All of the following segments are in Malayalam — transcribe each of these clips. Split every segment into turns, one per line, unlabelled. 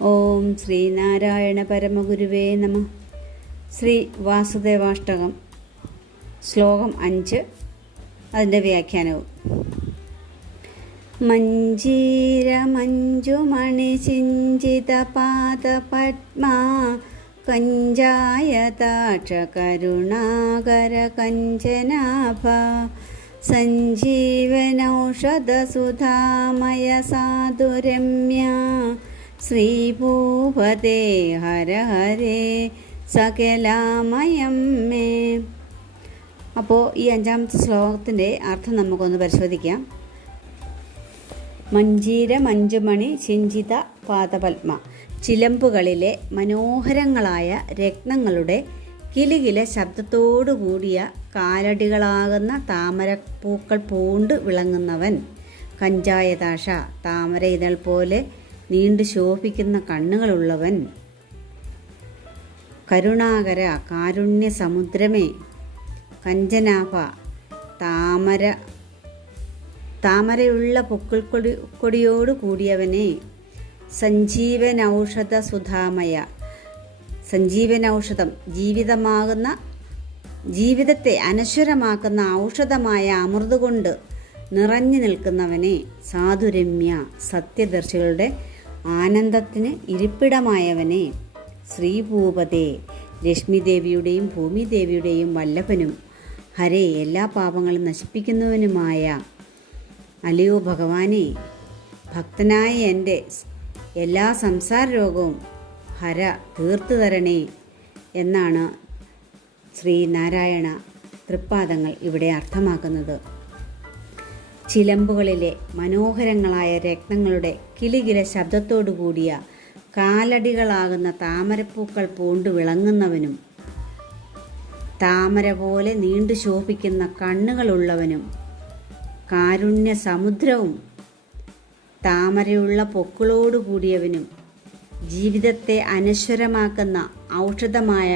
ഓം ശ്രീനാരായണ പരമഗുരുവേ നമ. ശ്രീ വാസുദേവാഷ്ടകം ശ്ലോകം അഞ്ച് അതിന്റെ വ്യാഖ്യാനവും. മഞ്ജീര മഞ്ജുമണി ചിഞ്ചിത പാദ പത്മാ കഞ്ചായതാക്ഷ കരുണാകര കഞ്ചനാഭ. സഞ്ജീവനൌഷധസുധാമയ സാധുരമ്യ ശ്രീഭൂപതേ ഹര ഹരേ സകലാമയം മേ അപ്പോൾ ഈ അഞ്ചാമത്തെ ശ്ലോകത്തിന്റെ അർത്ഥം നമുക്കൊന്ന് പരിശോധിക്കാം. മഞ്ജീര മഞ്ജുമണി ചിഞ്ചിത പാദപത്മ. ചിലമ്പുകളിലെ മനോഹരങ്ങളായ രത്നങ്ങളുടെ കിലുകിലെ ശബ്ദത്തോടു കൂടിയ കാലടികളാകുന്ന താമരപ്പൂക്കൾ പൂണ്ട് വിളങ്ങുന്നവൻ. കഞ്ചായതാഷ താമര ഇതൾ പോലെ നീണ്ടു ശോഭിക്കുന്ന കണ്ണുകളുള്ളവൻ. കരുണാകര കാരുണ്യ സമുദ്രമേ കഞ്ചനാഭ താമര താമരയുള്ള പൊക്കിൾ കൊടി കൊടിയോട് കൂടിയവനെ. സഞ്ജീവനൗഷധ സുധാമയ സഞ്ജീവനൗഷധം ജീവിതമാകുന്ന ജീവിതത്തെ അനശ്വരമാക്കുന്ന ഔഷധമായ അമൃത് കൊണ്ട് നിറഞ്ഞു നിൽക്കുന്നവനെ. സാധുരമ്യ സത്യദർശികളുടെ ആനന്ദത്തിന് ഇരിപ്പിടമായവനെ ശ്രീഭൂപതേ. ലക്ഷ്മിദേവിയുടെയും ഭൂമിദേവിയുടെയും വല്ലഭനും ഹരേ എല്ലാ പാപങ്ങളും നശിപ്പിക്കുന്നവനുമായ അലിയോ ഭഗവാനെ. ഭക്തനായ എന്റെ എല്ലാ സംസാര രോഗവും ഹര തീർത്തു തരണേ എന്നാണ് ശ്രീനാരായണ തൃപ്പാദങ്ങൾ ഇവിടെ അർത്ഥമാക്കുന്നത്. ചിലമ്പുകളിലെ മനോഹരങ്ങളായ രക്തങ്ങളുടെ കിളികില ശബ്ദത്തോടു കൂടിയ കാലടികളാകുന്ന താമരപ്പൂക്കൾ പൂണ്ടു വിളങ്ങുന്നവനും താമര പോലെ നീണ്ടു ശോഭിക്കുന്ന കണ്ണുകളുള്ളവനും കാരുണ്യ സമുദ്രവും താമരയുള്ള പൊക്കിളോടുകൂടിയവനും ജീവിതത്തെ അനശ്വരമാക്കുന്ന ഔഷധമായ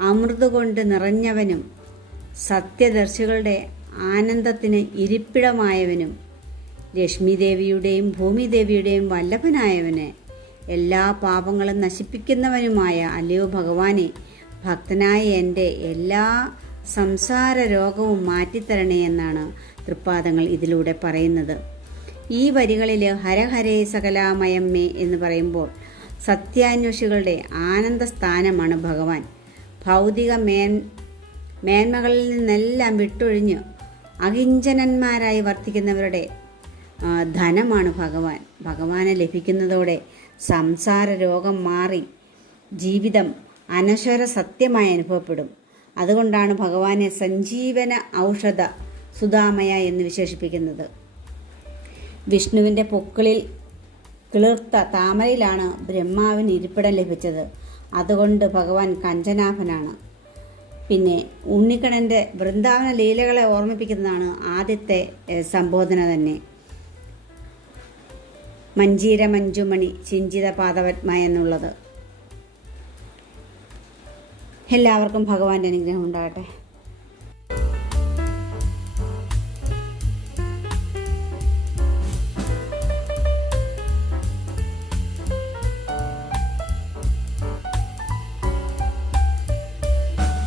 അമൃത് കൊണ്ട് നിറഞ്ഞവനും സത്യദർശികളുടെ ആനന്ദത്തിന് ഇരിപ്പിടമായവനും ലക്ഷ്മിദേവിയുടെയും ഭൂമിദേവിയുടെയും വല്ലഭനായവന് എല്ലാ പാപങ്ങളും നശിപ്പിക്കുന്നവനുമായ അല്ലയോ ഭഗവാനെ ഭക്തനായ എന്റെ എല്ലാ സംസാര രോഗവും മാറ്റിത്തരണേ എന്നാണ് തൃപ്പാദങ്ങൾ ഇതിലൂടെ പറയുന്നത്. ഈ വരികളിൽ ഹരഹരേ സകലാമയമ്മേ എന്ന് പറയുമ്പോൾ സത്യാന്വേഷികളുടെ ആനന്ദ സ്ഥാനമാണ് ഭഗവാൻ. ഭൗതിക മേൻ മേന്മകളിൽ നിന്നെല്ലാം വിട്ടൊഴിഞ്ഞ് അകിഞ്ചനന്മാരായി വർത്തിക്കുന്നവരുടെ ധനമാണ് ഭഗവാൻ. ഭഗവാനെ ലഭിക്കുന്നതോടെ സംസാര രോഗം മാറി ജീവിതം അനശ്വര സത്യമായി അനുഭവപ്പെടും. അതുകൊണ്ടാണ് ഭഗവാനെ സഞ്ജീവന ഔഷധ സുധാമയ എന്ന് വിശേഷിപ്പിക്കുന്നത്. വിഷ്ണുവിന്റെ പൊക്കിളിൽ കിളിർത്ത താമരയിലാണ് ബ്രഹ്മാവിന് ഇരിപ്പിടം ലഭിച്ചത്. അതുകൊണ്ട് ഭഗവാൻ കഞ്ചനാഭനാണ്. പിന്നെ ഉണ്ണിക്കണ്ണന്റെ വൃന്ദാവന ലീലകളെ ഓർമ്മിപ്പിക്കുന്നതാണ് ആദ്യത്തെ സംബോധന തന്നെ. മഞ്ജീര മഞ്ജുമണി ചിഞ്ചിത പാദപത്മ എന്നുള്ളത്. എല്ലാവർക്കും ഭഗവാന്റെ അനുഗ്രഹം ഉണ്ടാകട്ടെ.